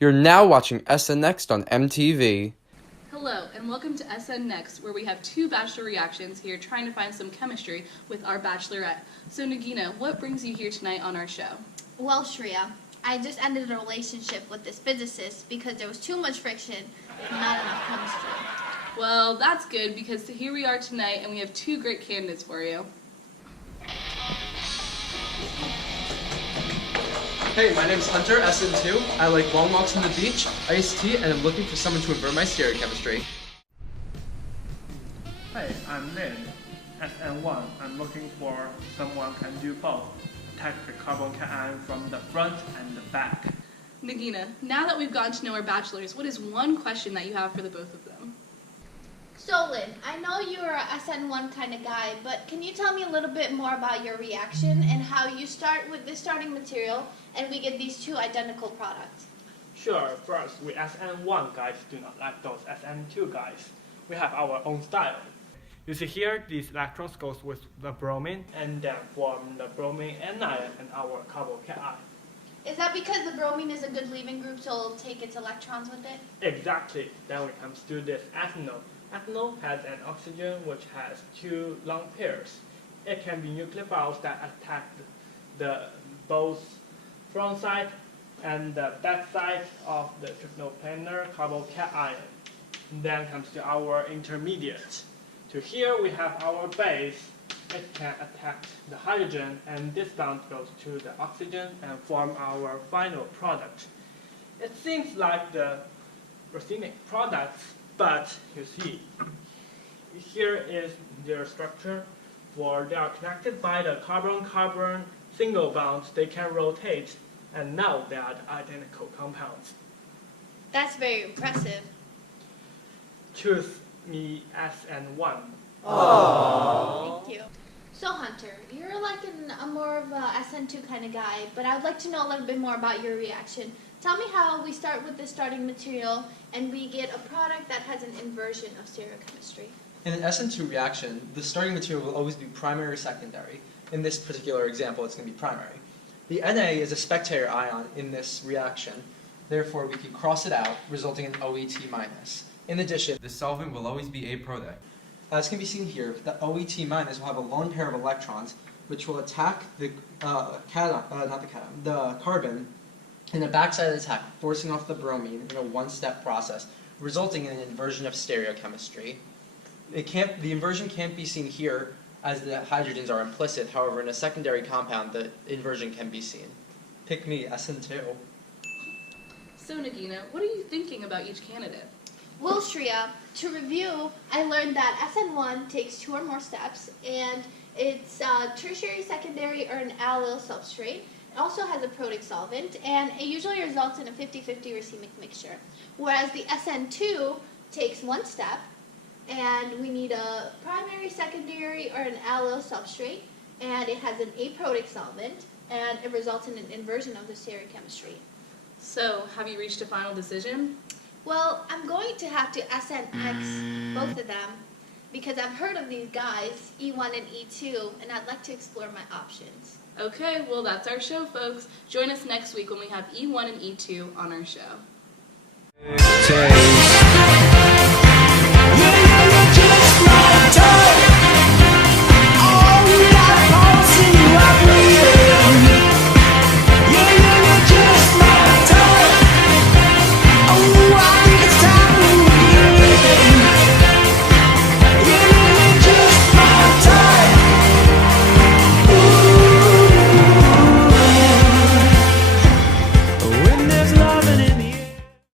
You're now watching SN Next on MTV. Hello, and welcome to SN Next, where we have two bachelor reactions here trying to find some chemistry with our bachelorette. So Nagina, what brings you here tonight on our show? Well, Shreya, I just ended a relationship with this physicist because there was too much friction and not enough chemistry. Well, that's good because here we are tonight and we have two great candidates for you. Hey, my name's Hunter, SN2. I like long walks on the beach, iced tea, and I'm looking for someone to invert my stereochemistry. Hey, I'm Lin, SN1. I'm looking for someone can do both. Attack the carbon cation from the front and the back. Nagina, now that we've gotten to know our bachelors, what is one question that you have for the both of them? So, Lynn, I know you're a SN1 kind of guy, but can you tell me a little bit more about your reaction and how you start with this starting material and we get these two identical products? Sure, first, we SN1 guys do not like those SN2 guys. We have our own style. You see here, these electrons goes with the bromine and then form the bromine anion and our carbocation. Is that because the bromine is a good leaving group, so it'll take its electrons with it? Exactly. Then we comes to this ethanol. Ethanol has an oxygen which has two long pairs. It can be nucleophiles that attack the both front side and the back side of the triple-planar carbocation. Then comes to our intermediate. To here we have our base. It can attack the hydrogen, and this bond goes to the oxygen and form our final product. It seems like the racemic products, but you see, here is their structure. For they are connected by the carbon-carbon single bonds, they can rotate, and now they are the identical compounds. That's very impressive. Choose me SN1. Thank you. So, Hunter, you're like a more of a SN2 kind of guy, but I'd like to know a little bit more about your reaction. Tell me how we start with the starting material and we get a product that has an inversion of stereochemistry. In an SN2 reaction, the starting material will always be primary or secondary. In this particular example, it's going to be primary. The Na is a spectator ion in this reaction. Therefore, we can cross it out, resulting in OET-. In addition, The solvent will always be a product. as can be seen here, the OET- will have a lone pair of electrons, which will attack the carbon in the backside of the attack, forcing off the bromine in a one-step process, resulting in an inversion of stereochemistry. The inversion can't be seen here as the hydrogens are implicit. However, in a secondary compound, the inversion can be seen. Pick me, SN2. So Nagina, what are you thinking about each candidate? Well, Shreya, to review, I learned that SN1 takes two or more steps, and it's tertiary, secondary, or an allyl substrate. It also has a protic solvent, and it usually results in a 50-50 racemic mixture. Whereas the SN2 takes one step, and we need a primary, secondary, or an allyl substrate, and it has an aprotic solvent, and it results in an inversion of the stereochemistry. So, have you reached a final decision? Well, I'm going to have to SNX both of them because I've heard of these guys, E1 and E2, and I'd like to explore my options. Okay, well that's our show, folks. Join us next week when we have E1 and E2 on our show.